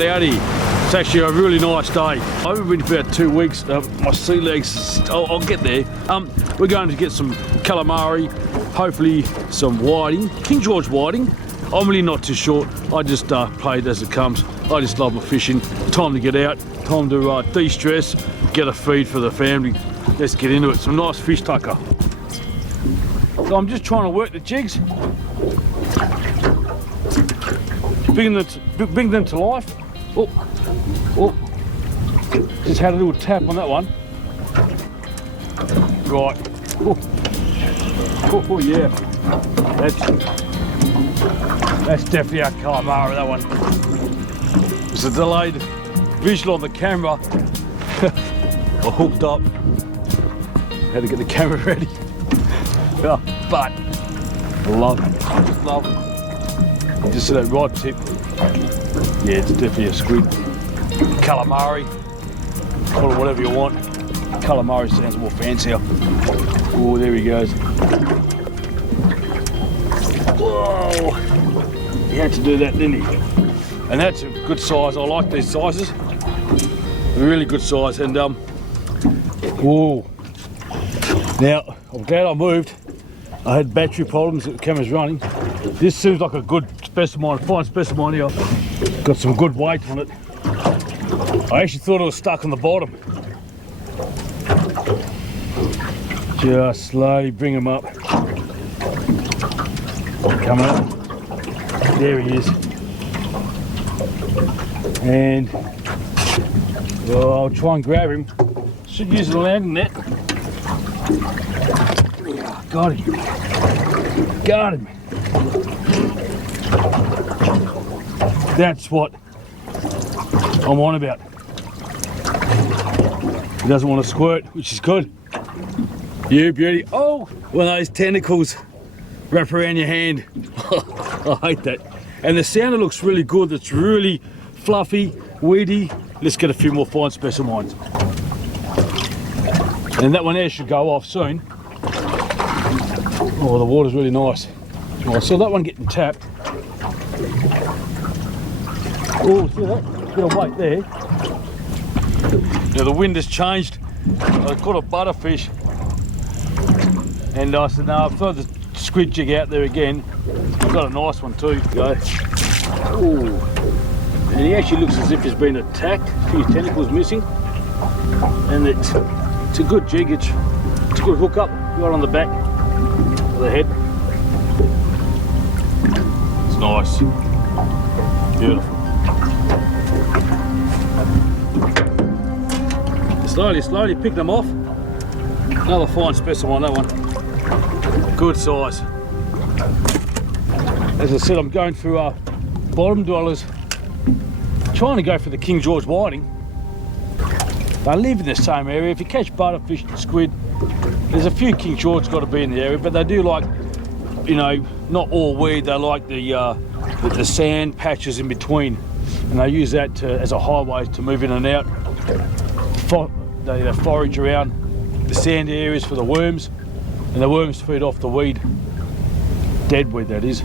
got out here. It's actually a really nice day. I've been for about 2 weeks. My sea legs, I'll get there. We're going to get some calamari, hopefully some whiting, King George whiting. I'm really not too short. I just play it as it comes. I just love my fishing. Time to get out, time to de-stress, get a feed for the family. Let's get into it. Some nice fish tucker. So I'm just trying to work the jigs. Bring them to life. Oh, oh. Just had a little tap on that one. Right. Oh, oh yeah. That's definitely our calamari, that one. It's a delayed visual on the camera. I hooked up. Had to get the camera ready. Yeah, but I love it. I just love it. Just that rod tip. Yeah, it's definitely a squid. Calamari. Call it whatever you want. Calamari sounds more fancier. Oh, there he goes. Whoa! He had to do that, didn't he? And that's a good size. I like these sizes. Really good size. And whoa! Now I'm glad I moved. I had battery problems. The camera's running. This seems like a good specimen, fine specimen here. Got some good weight on it. I actually thought it was stuck on the bottom. Just slowly bring him up. Coming up. There he is. And well, I'll try and grab him. Should use the landing net. Got him. Got him. That's what I'm on about. He doesn't want to squirt, which is good. You beauty. Oh, one of those tentacles wrap around your hand. I hate that. And the sounder looks really good. It's really fluffy, weedy. Let's get a few more fine specimens. And that one there should go off soon. Oh, the water's really nice. Oh, I saw that one getting tapped. Oh, see that? Bit of weight there. Now the wind has changed. I caught a butterfish. And I said, no, I've thrown the squid jig out there again. I've got a nice one too. Go. Ooh. And he actually looks as if he's been attacked. A few tentacles missing. And it's a good jig. It's a good hook up. Right on the back of the head. It's nice. Beautiful. Slowly pick them off. Another fine specimen on that one. Good size. As I said, I'm going through bottom dwellers, trying to go for the King George whiting. They live in the same area. If you catch butterfish and squid, there's a few King George got to be in the area, but they do like, you know, not all weed. They like the sand patches in between, and they use that as a highway to move in and out. They forage around the sand areas for the worms, and the worms feed off the weed, dead weed that is.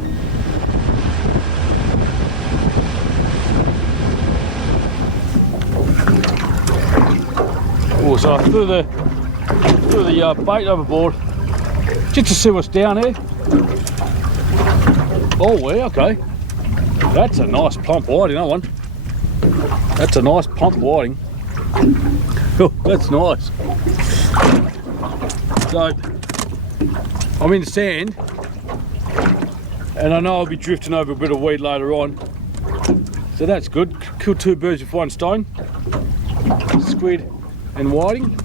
Oh, so I threw the bait overboard just to see what's down there. Oh, yeah, okay. That's a nice plump whiting, that one. That's a nice plump whiting. Oh, that's nice. So, I'm in the sand, and I know I'll be drifting over a bit of weed later on. So that's good. Kill two birds with one stone. Squid and whiting.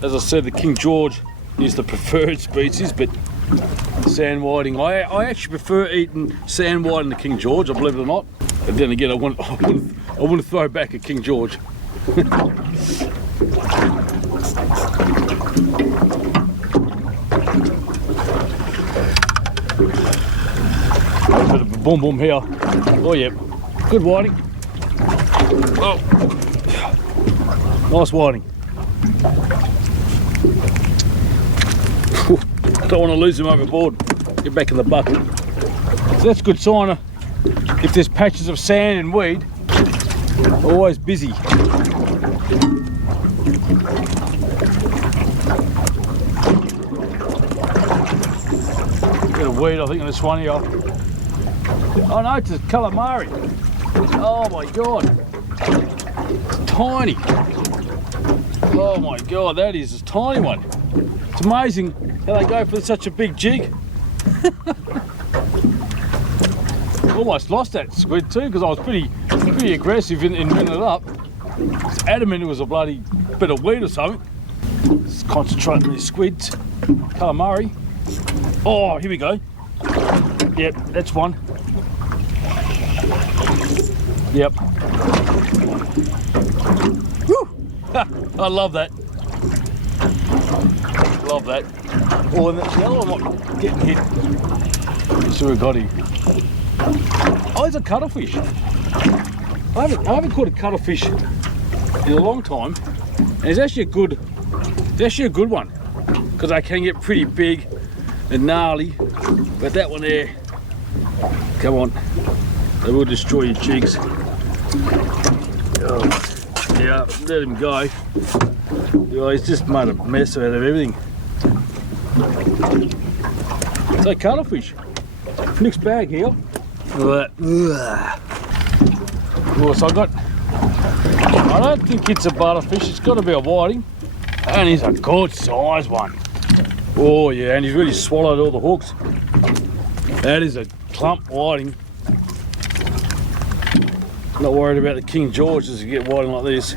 As I said, the King George is the preferred species, but sand whiting, I actually prefer eating sand whiting than King George, I believe it or not. But then again, I want to throw back a King George. Bit of a boom boom here. Oh yeah, good whiting. Oh, nice whiting. Don't want to lose them overboard. Get back in the bucket. So that's a good sign. If there's patches of sand and weed, Always busy. Bit of weed, I think, in this one here. Oh no, it's a calamari. Oh my god. It's tiny. Oh my god, that is a tiny one. It's amazing how they go for such a big jig. Almost lost that squid too, because I was pretty aggressive in bringing it up. I was adamant it was a bloody bit of weed or something. Let's concentrate on these squids. Calamari. Oh, here we go. Yep, that's one. Yep. Woo! I love that. Love that. Oh, and the other one not getting hit. Let's see what we got here. Oh, it's a cuttlefish. I haven't caught a cuttlefish in a long time. And it's actually a good one, because they can get pretty big and gnarly. But that one there, come on, they will destroy your jigs. Oh, yeah, let him go. Oh, he's just made a mess out of everything. So cuttlefish. Next bag here. Oh, so I don't think it's a butterfish, it's got to be a whiting. And he's a good size one. Oh yeah, and he's really swallowed all the hooks. That is a plump whiting. Not worried about the King Georges to get whiting like this.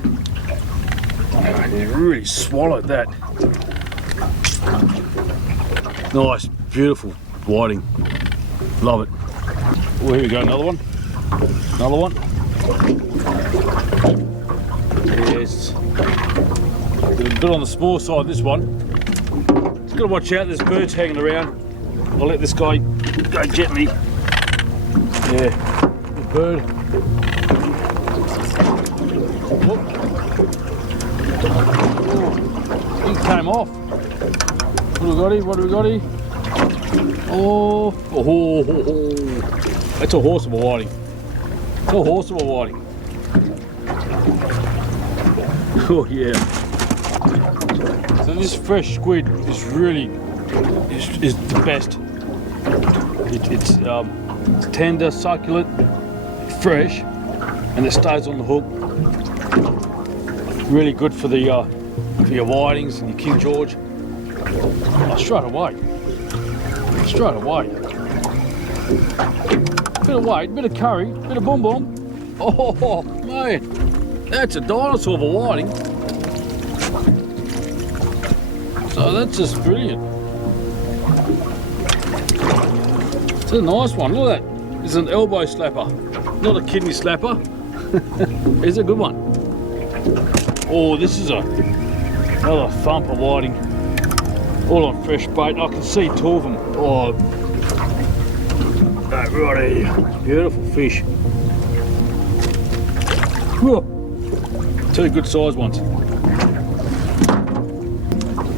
And he really swallowed that. Nice, beautiful whiting. Love it. Oh, here we go, another one. Another one. Yes. A bit on the small side, this one. Just got to watch out, there's birds hanging around. I'll let this guy go gently. Yeah, good bird. Oh, he came off. What do we got here? What do we got here? Oh, that's a horse of a whiting. It's a horse of a whiting. Oh yeah. So this fresh squid is really is the best. It's tender, succulent, fresh, and it stays on the hook. Really good for your whitings and your King George. Oh, straight away. Straight away. Bit of weight, bit of curry, bit of boom boom. Oh man, that's a dinosaur of a whiting. So that's just brilliant. It's a nice one. Look at that. It's an elbow slapper, not a kidney slapper. It's a good one. Oh, this is another thumper whiting. All on fresh bait. I can see two of them. Oh, right here. Beautiful fish. Whew. Two good sized ones.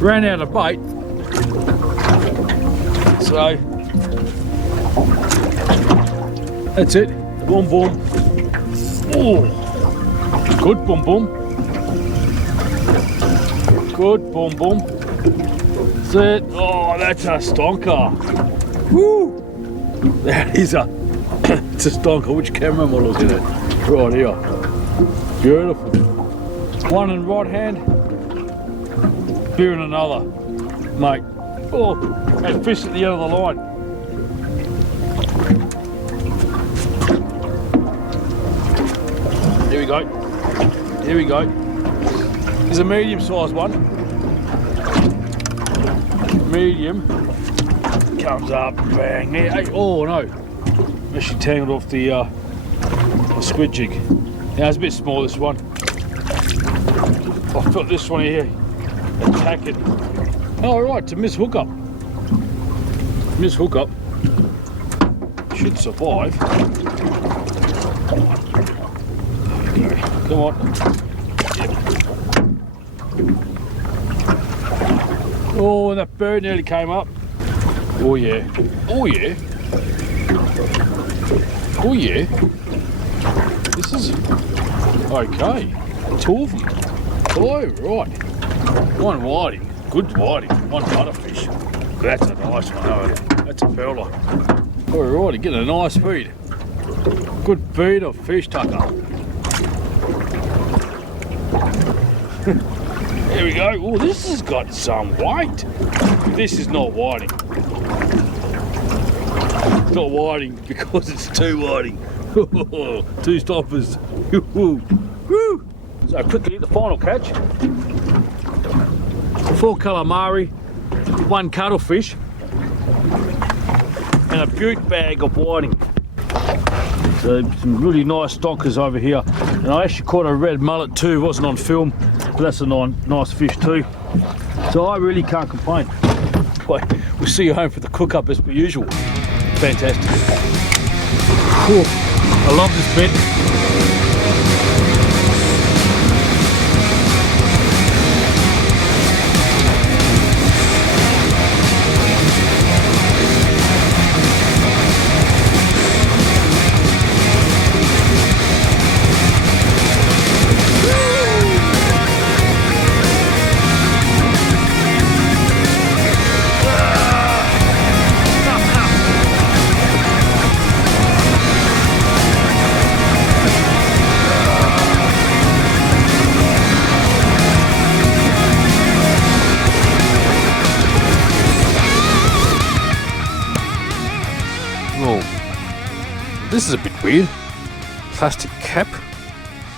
Ran out of bait. So that's it. Boom boom. Oh, good boom boom. Good boom boom. That's it. Oh, that's a stonker. Woo! That is it's a stonker. Which camera am I looking at? Right here. Beautiful. One in right hand, beer in another, mate. Oh, that fish at the end of the line. Here we go. Here we go. There's a medium-sized one. Medium. Comes up, bang. Hey, oh no. Actually tangled off the squid jig. Now it's a bit small, this one. I've got this one here. Attack it. Oh right, it's a miss hookup. Miss hookup. Should survive. Okay, come on. Yep. Oh, and that bird nearly came up. Oh yeah. Oh yeah. Oh yeah. This is Okay, two of them. Oh, right. One whiting, good whiting, one butterfish. That's a nice one, oh, that's a pearler. All right, you get a nice feed. Good feed of fish tucker. There we go. Oh, this has got some weight. This is not whiting. It's not whiting because it's two whiting. Two stoppers. So quickly, the final catch. 4 calamari, 1 cuttlefish, and a butte bag of whiting. So some really nice stonkers over here. And I actually caught a red mullet too, it wasn't on film, but that's a nice fish too. So I really can't complain. We'll see you home for the cook up as per usual. Fantastic. Cool. I love this bit. This is a bit weird. Plastic cap.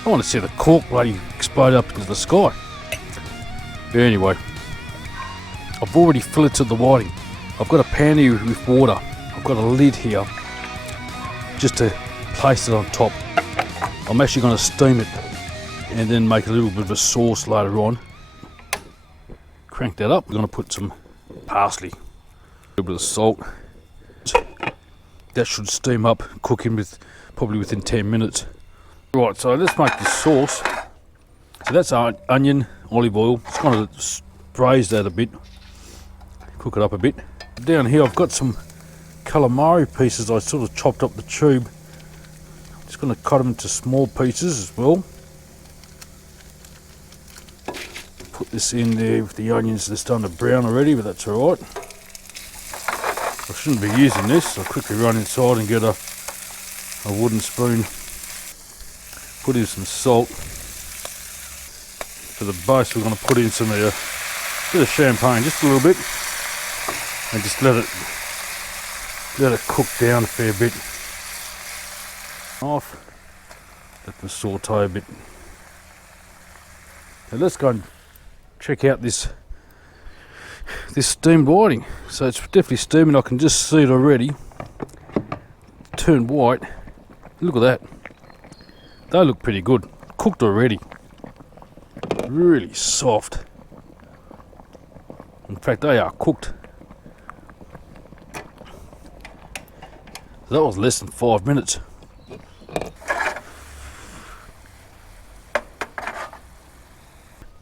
I want to see the cork bloody explode up into the sky. But anyway, I've already filleted the whiting. I've got a pan here with water. I've got a lid here just to place it on top. I'm actually going to steam it and then make a little bit of a sauce later on. Crank that up. We're going to put some parsley, a little bit of salt. That should steam up, cook in with probably within 10 minutes. Right, so let's make this sauce. So that's our onion, olive oil. It's kind of braise that a bit, cook it up a bit. Down here I've got some calamari pieces. I sort of chopped up the tube. Just going to cut them into small pieces as well. Put this in there with the onions. They're starting to brown already, but that's all right. I shouldn't be using this. I'll quickly run inside and get a wooden spoon. Put in some salt. For the base we're going to put in some bit of champagne, just a little bit, and just let it cook down a fair bit. Off. Let them saute a bit. Now let's go and check out this steamed whiting. So it's definitely steaming. I can just see it already turn white. Look at that. They look pretty good. Cooked already. Really soft. In fact, they are cooked. That was less than 5 minutes.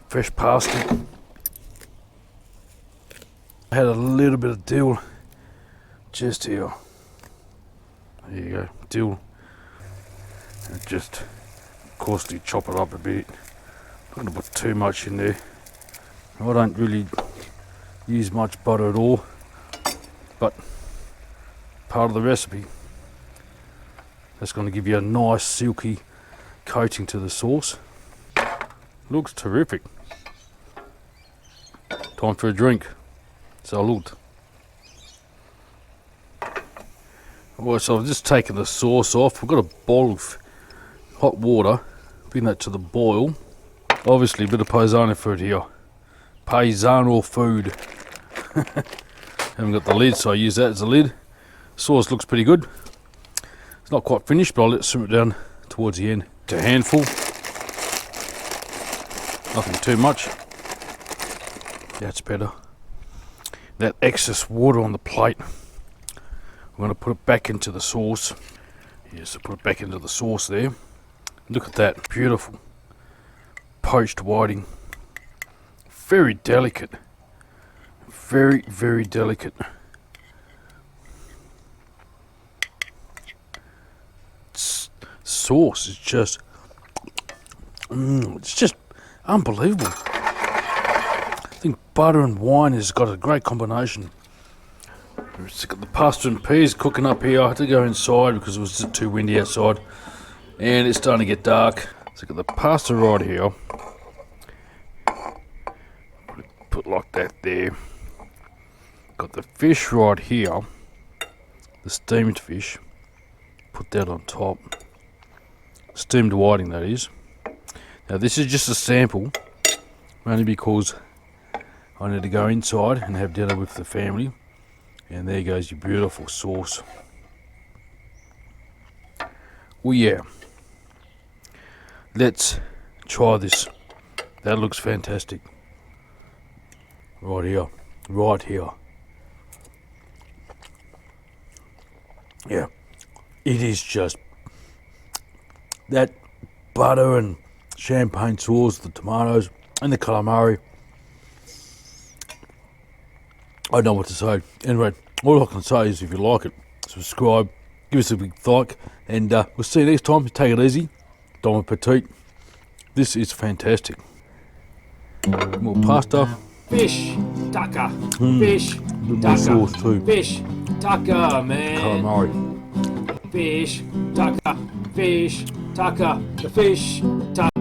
Fresh parsley. I had a little bit of dill just here. There you go, dill. And just coarsely chop it up a bit. Not going to put too much in there. I don't really use much butter at all, but part of the recipe. That's going to give you a nice silky coating to the sauce. Looks terrific. Time for a drink. Salud. Alright, so I've just taken the sauce off. I've got a bowl of hot water. Bring that to the boil. Obviously a bit of paisano food here. Paisano food. Haven't got the lid, so I use that as a lid. Sauce looks pretty good. It's not quite finished, but I'll let it simmer down towards the end. It's a handful. Nothing too much. That's better. That excess water on the plate, we're going to put it back into the sauce. Yes, I put it back into the sauce there. Look at that, beautiful poached whiting. Very delicate. Very, very delicate. Sauce is just It's just unbelievable. I think butter and wine has got a great combination. It's got the pasta and peas cooking up here. I had to go inside because it was just too windy outside. And it's starting to get dark. So I've got the pasta right here. Put like that there. Got the fish right here. The steamed fish. Put that on top. Steamed whiting, that is. Now this is just a sample. Only because I need to go inside and have dinner with the family. And there goes your beautiful sauce. Oh yeah. Let's try this. That looks fantastic. Right here. Right here. Yeah. It is just that butter and champagne sauce, the tomatoes and the calamari. I don't know what to say. Anyway, all I can say is if you like it, subscribe, give us a big like, and we'll see you next time. Take it easy. Bon appetit. This is fantastic. More pasta. Fish, tucker, fish, tucker, sauce too. fish, tucker, man. Calamari. Fish, tucker, the fish, tucker.